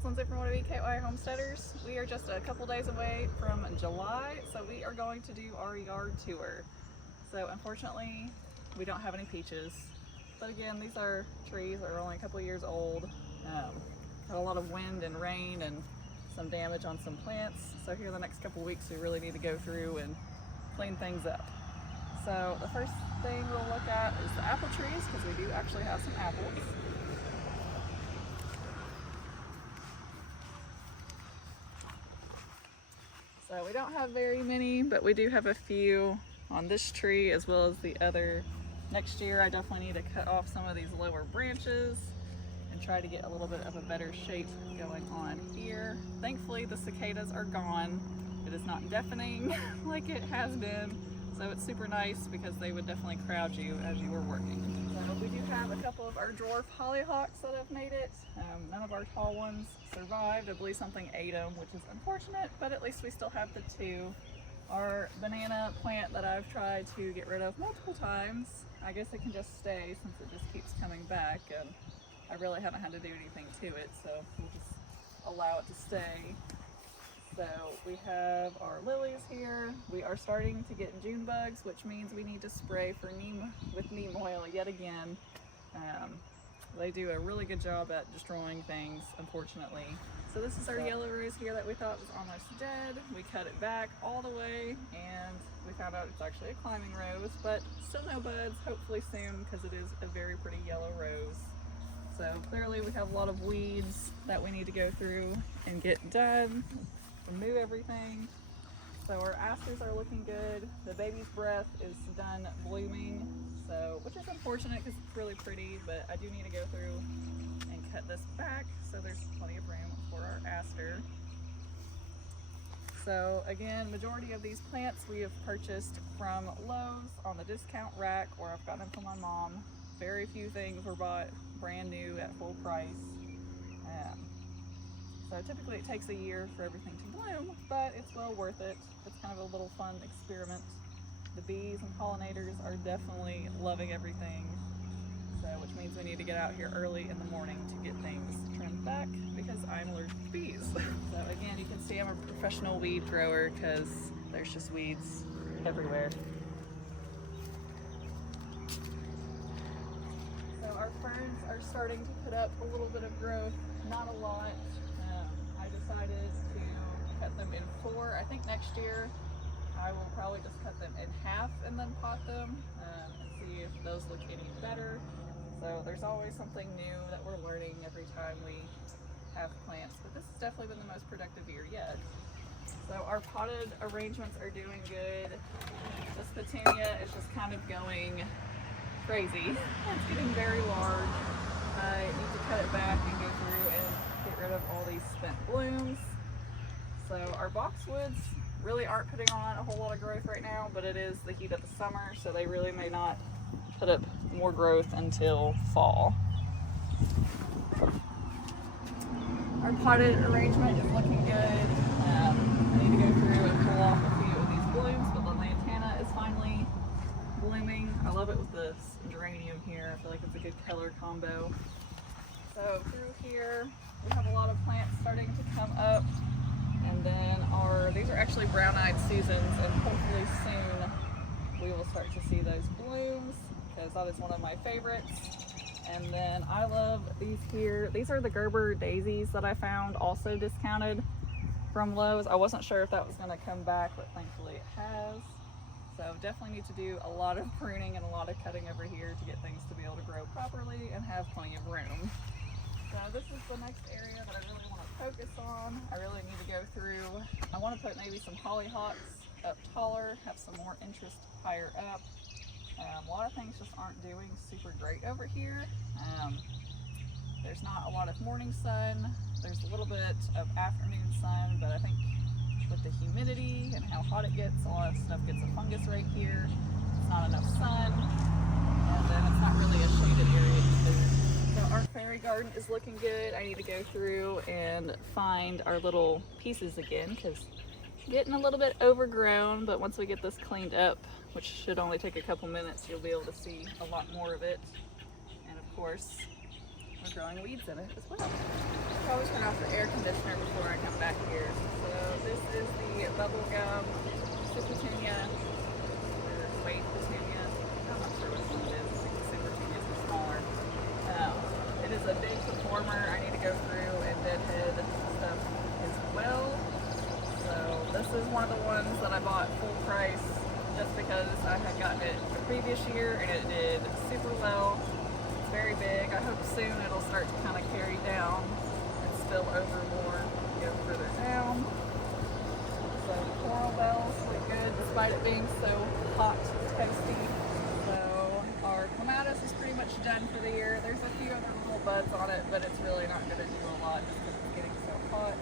it's Lindsay from WKY Homesteaders. We are just a couple days away from July, so we are going to do our yard tour. So unfortunately, we don't have any peaches. But again, these are trees that are only a couple years old. Had a lot of wind and rain and some damage on some plants. So here the next couple weeks, we really need to go through and clean things up. So the first thing we'll look at is the apple trees, because we do actually have some apples. So we don't have very many, but we do have a few on this tree as well as the other. Next year I definitely need to cut off some of these lower branches and try to get a little bit of a better shape going on here. Thankfully the cicadas are gone. It is not deafening like it has been, so it's super nice because they would definitely crowd you as you were working. So we do have a couple of our dwarf hollyhocks that have made it. None of our tall ones survived. I believe something ate them, which is unfortunate, but at least we still have the two. Our banana plant that I've tried to get rid of multiple times, I guess it can just stay since it just keeps coming back, and I really haven't had to do anything to it, so we'll just allow it to stay. So we have our lilies here. We are starting to get June bugs, which means we need to spray for with neem oil yet again. They do a really good job at destroying things, unfortunately. So this is our yellow rose here that we thought was almost dead. We cut it back all the way and we found out it's actually a climbing rose, but still no buds, hopefully soon, because it is a very pretty yellow rose. So clearly we have a lot of weeds that we need to go through and get done, remove everything. So our asters are looking good. The baby's breath is done blooming, so which is unfortunate because it's really pretty, but I do need to go through and cut this back so there's plenty of room for our aster. So again, majority of these plants we have purchased from Lowe's on the discount rack, or I've gotten them from my mom. Very few things were bought brand new at full price. So typically it takes a year for everything to bloom, but it's well worth it. It's kind of a little fun experiment. The bees and pollinators are definitely loving everything. So, which means we need to get out here early in the morning to get things trimmed back because I'm allergic to bees. So again, you can see I'm a professional weed grower because there's just weeds everywhere. So our ferns are starting to put up a little bit of growth, not a lot. I decided to cut them in 4. I think next year I will probably just cut them in half and then pot them and see if those look any better. So there's always something new that we're learning every time we have plants, but this has definitely been the most productive year yet. So our potted arrangements are doing good. This petunia is just kind of going crazy. It's getting very large. I need to cut it back and go through and get rid of all these spent blooms. So our boxwoods really aren't putting on a whole lot of growth right now, but it is the heat of the summer, so they really may not put up more growth until fall. Our potted arrangement is looking good. I need to go through and pull off a few of these blooms, but the lantana is finally blooming. I love it with this geranium here. I feel like it's a good color combo. So through here, we have a lot of plants starting to come up. And then these are actually brown-eyed Susans, and hopefully soon we will start to see those blooms because that is one of my favorites. And then I love these here. These are the Gerber daisies that I found also discounted from Lowe's. I wasn't sure if that was going to come back, but thankfully it has. So definitely need to do a lot of pruning and a lot of cutting over here to get things to be able to grow properly and have plenty of room. So this is the next area that I really want to focus on. I really need to go through. I want to put maybe some hollyhocks up taller, have some more interest higher up. A lot of things just aren't doing super great over here. There's not a lot of morning sun. There's a little bit of afternoon sun, but I think with the humidity and how hot it gets, a lot of stuff gets a fungus right here. It's not enough sun, and then it's not really a shaded area either. So our fairy garden is looking good. I need to go through and find our little pieces again because getting a little bit overgrown, but once we get this cleaned up, which should only take a couple minutes, you'll be able to see a lot more of it. And of course, we're growing weeds in it as well. So always turn off the air conditioner before I come back here. So this is the bubblegum Super-Tunia, or Wade Petunia. I'm not sure which one it is. I think the Super-Tunia is smaller. It is a big performer. I need to go through and deadhead stuff as well. So this is one of the ones that I bought full price just because I had gotten it the previous year and it did super well. It's very big. I hope soon it'll start to kind of carry down and spill over more, go further down. So the coral bells look good despite it being so hot and toasty. So our clematis is pretty much done for the year. There's a few other little buds on it, but it's really not going to do a lot just because it's getting so hot.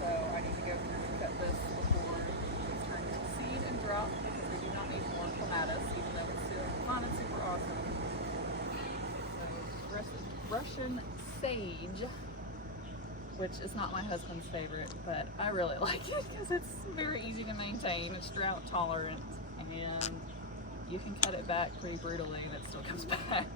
So I need to go through and cut this before it's turned to seed and drop because we do not need more clematis, even though it's still fun and super awesome. So Russian sage, which is not my husband's favorite, but I really like it because it's very easy to maintain. It's drought tolerant and you can cut it back pretty brutally and it still comes back.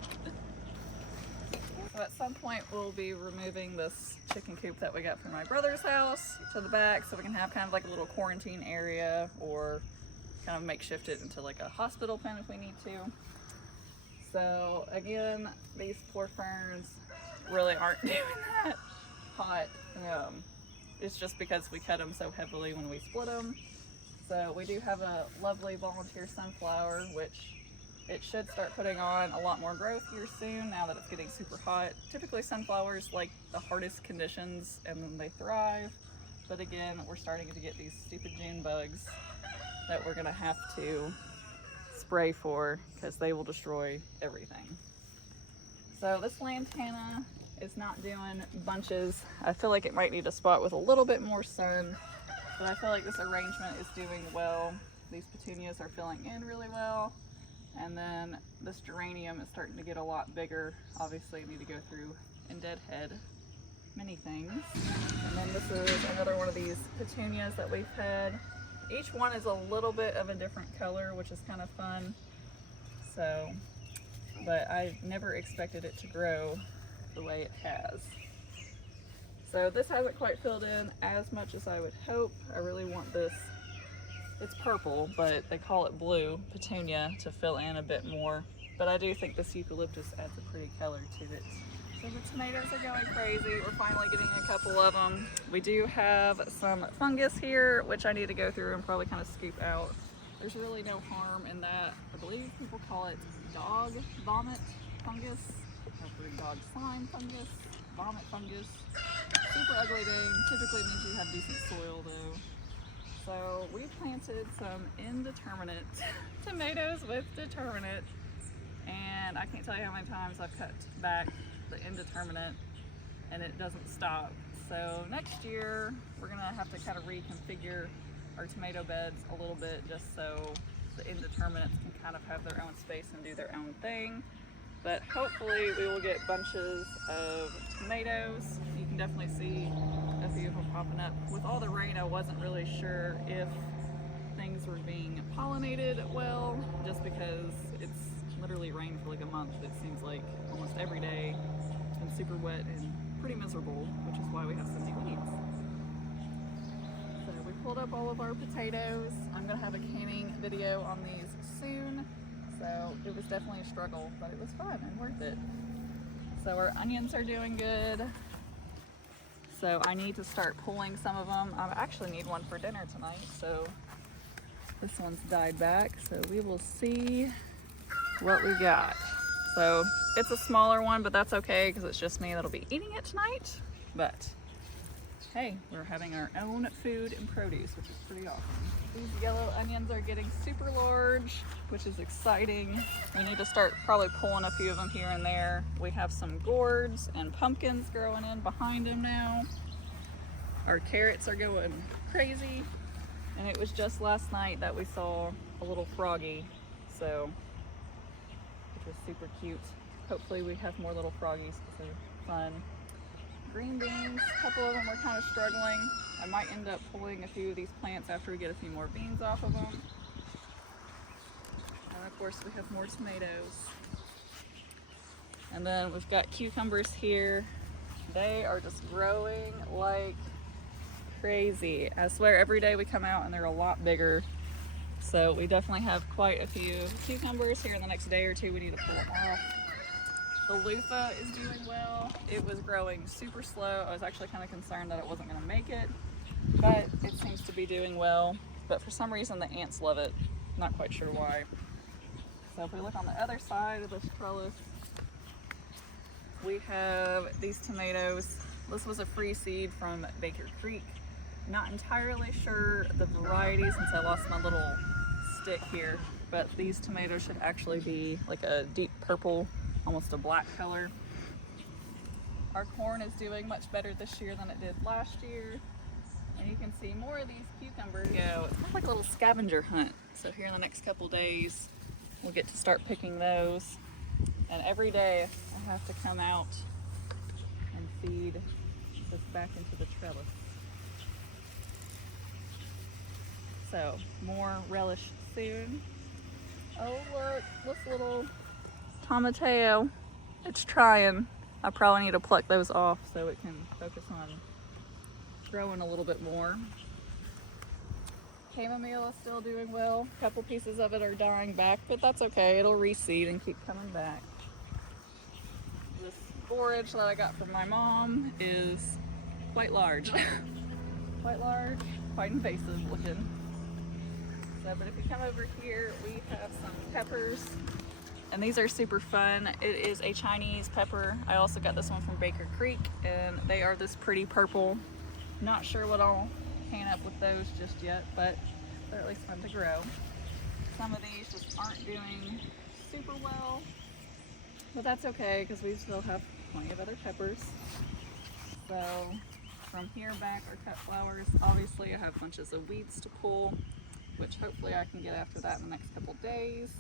So at some point we'll be removing this chicken coop that we got from my brother's house to the back so we can have kind of like a little quarantine area or kind of makeshift it into like a hospital pen if we need to. So again, these poor ferns really aren't doing that hot. It's just because we cut them so heavily when we split them. So we do have a lovely volunteer sunflower, which it should start putting on a lot more growth here soon now that it's getting super hot. Typically sunflowers like the hardest conditions and then they thrive. But again, we're starting to get these stupid June bugs that we're gonna have to spray for because they will destroy everything. So this lantana is not doing bunches. I feel like it might need a spot with a little bit more sun, but I feel like this arrangement is doing well. These petunias are filling in really well. And then this geranium is starting to get a lot bigger. Obviously, you need to go through and deadhead many things. And then this is another one of these petunias that we've had. Each one is a little bit of a different color, which is kind of fun. So, but I never expected it to grow the way it has. So this hasn't quite filled in as much as I would hope. I really want this, it's purple, but they call it blue petunia to fill in a bit more. But I do think this eucalyptus adds a pretty color to it. So the tomatoes are going crazy. We're finally getting a couple of them. We do have some fungus here, which I need to go through and probably kind of scoop out. There's really no harm in that. I believe people call it dog vomit fungus. I've heard dog slime fungus, vomit fungus. Super ugly thing. Typically means you have decent soil though. So we planted some indeterminate tomatoes with determinate, and I can't tell you how many times I've cut back the indeterminate and it doesn't stop. So next year we're gonna have to kind of reconfigure our tomato beds a little bit just so the indeterminates can kind of have their own space and do their own thing. But hopefully we will get bunches of tomatoes. You can definitely see a few of them popping up. With all the rain, I wasn't really sure if things were being pollinated well, just because it's literally rained for like a month. It seems like almost every day. It's been super wet and pretty miserable, which is why we have so many weeds. So we pulled up all of our potatoes. I'm gonna have a canning video on these soon. So it was definitely a struggle, but it was fun and worth it. So our onions are doing good. So I need to start pulling some of them. I actually need one for dinner tonight. So this one's died back. So we will see what we got. So it's a smaller one, but that's okay because it's just me that'll be eating it tonight. But hey, we're having our own food and produce, which is pretty awesome. These yellow onions are getting super large, which is exciting. We need to start probably pulling a few of them here and there. We have some gourds and pumpkins growing in behind them now. Our carrots are going crazy. And it was just last night that we saw a little froggy, so, which was super cute. Hopefully we have more little froggies because they're fun. Green beans, a couple of them are kind of struggling. I might end up pulling a few of these plants after we get a few more beans off of them. And of course we have more tomatoes. And then we've got cucumbers here. They are just growing like crazy. I swear every day we come out and they're a lot bigger. So we definitely have quite a few cucumbers here in the next day or two. We need to pull them off. The loofah is doing well. It was growing super slow. I was actually kind of concerned that it wasn't going to make it, but it seems to be doing well. But for some reason the ants love it. Not quite sure why. So if we look on the other side of this trellis, we have these tomatoes. This was a free seed from Baker Creek. Not entirely sure the variety since I lost my little stick here, but these tomatoes should actually be like a deep purple, almost a black color. Our corn is doing much better this year than it did last year. And you can see more of these cucumbers go. It's kind of like a little scavenger hunt. So here in the next couple days, we'll get to start picking those. And every day I have to come out and feed this back into the trellis. So more relish soon. Oh look, this little tomato, it's trying. I probably need to pluck those off so it can focus on growing a little bit more. Chamomile is still doing well. A couple pieces of it are dying back, but that's okay. It'll reseed and keep coming back. This forage that I got from my mom is quite large. Quite large, quite invasive looking. So, but if you come over here, we have some peppers. And these are super fun. It is a Chinese pepper. I also got this one from Baker Creek, and they are this pretty purple. Not sure what I'll pan up with those just yet, but they're at least fun to grow. Some of these just aren't doing super well, but that's okay because we still have plenty of other peppers. So from here back are cut flowers. Obviously I have bunches of weeds to pull, which hopefully I can get after that in the next couple days.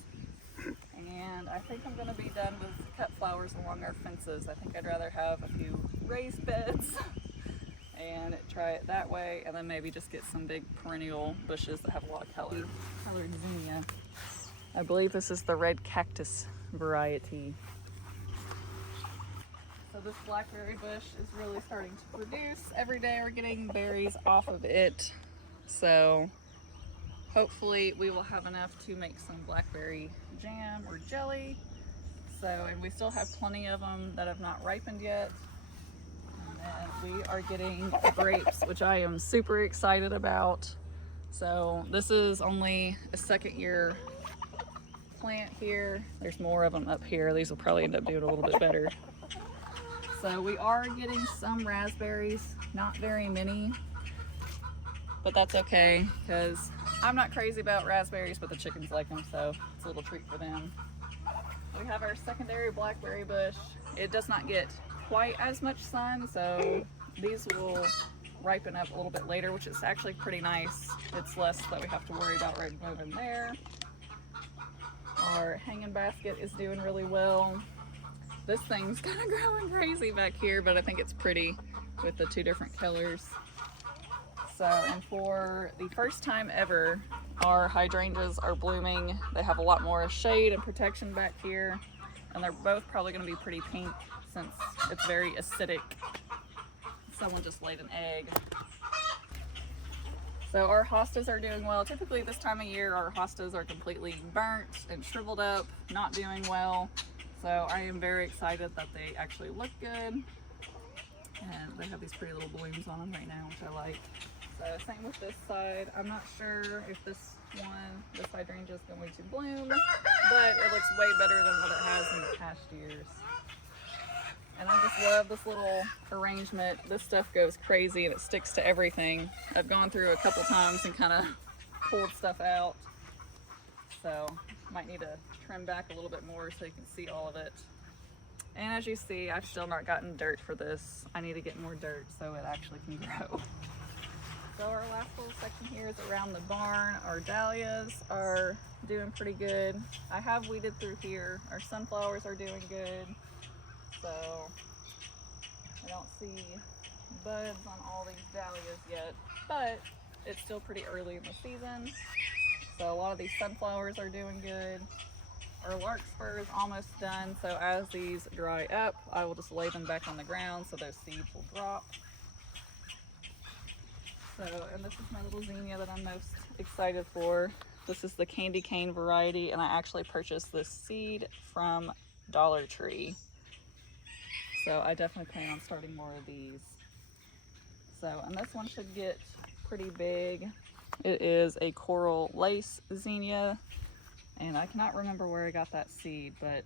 And I think I'm going to be done with cut flowers along our fences. I think I'd rather have a few raised beds and try it that way, and then maybe just get some big perennial bushes that have a lot of color. Colored zinnia. I believe this is the red cactus variety. So this blackberry bush is really starting to produce. Every day we're getting berries off of it. So hopefully we will have enough to make some blackberry jam or jelly. So, and we still have plenty of them that have not ripened yet. And we are getting grapes, which I am super excited about. So this is only a second year plant here. There's more of them up here. These will probably end up doing a little bit better. So we are getting some raspberries, not very many, but that's okay because I'm not crazy about raspberries, but the chickens like them, so it's a little treat for them. We have our secondary blackberry bush. It does not get quite as much sun, so these will ripen up a little bit later, which is actually pretty nice. It's less that we have to worry about right moving there. Our hanging basket is doing really well. This thing's kind of growing crazy back here, but I think it's pretty with the two different colors. So, and for the first time ever, our hydrangeas are blooming. They have a lot more shade and protection back here, and they're both probably going to be pretty pink since it's very acidic. Someone just laid an egg. So our hostas are doing well. Typically this time of year, our hostas are completely burnt and shriveled up, not doing well. So I am very excited that they actually look good. And they have these pretty little blooms on them right now, which I like. So same with this side. I'm not sure if this hydrangea is going to bloom, but it looks way better than what it has in the past years. And I just love this little arrangement. This stuff goes crazy and it sticks to everything. I've gone through a couple times and kind of pulled stuff out. So might need to trim back a little bit more so you can see all of it. And as you see, I've still not gotten dirt for this. I need to get more dirt so it actually can grow. So our last little section here is around the barn. Our dahlias are doing pretty good. I have weeded through here. Our sunflowers are doing good. So I don't see buds on all these dahlias yet, but it's still pretty early in the season. So a lot of these sunflowers are doing good. Our larkspur is almost done, so as these dry up, I will just lay them back on the ground so those seeds will drop. So, and this is my little zinnia that I'm most excited for. This is the candy cane variety, and I actually purchased this seed from Dollar Tree. So I definitely plan on starting more of these. So, and this one should get pretty big. It is a coral lace zinnia, and I cannot remember where I got that seed, but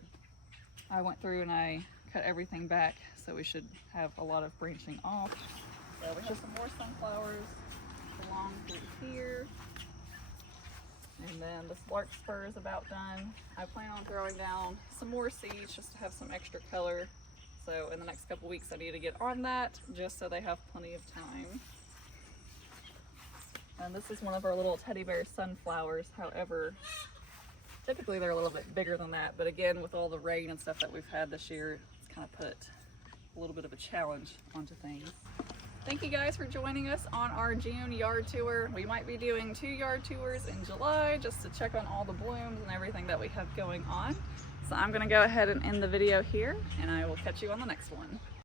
I went through and I cut everything back, so we should have a lot of branching off. So we have some more sunflowers along through here. And then this larkspur is about done. I plan on throwing down some more seeds just to have some extra color. So in the next couple weeks I need to get on that just so they have plenty of time. And this is one of our little teddy bear sunflowers. However, typically they're a little bit bigger than that, but again, with all the rain and stuff that we've had this year, it's kind of put a little bit of a challenge onto things. Thank you guys for joining us on our June yard tour. We might be doing 2 yard tours in July just to check on all the blooms and everything that we have going on. So I'm gonna go ahead and end the video here, and I will catch you on the next one.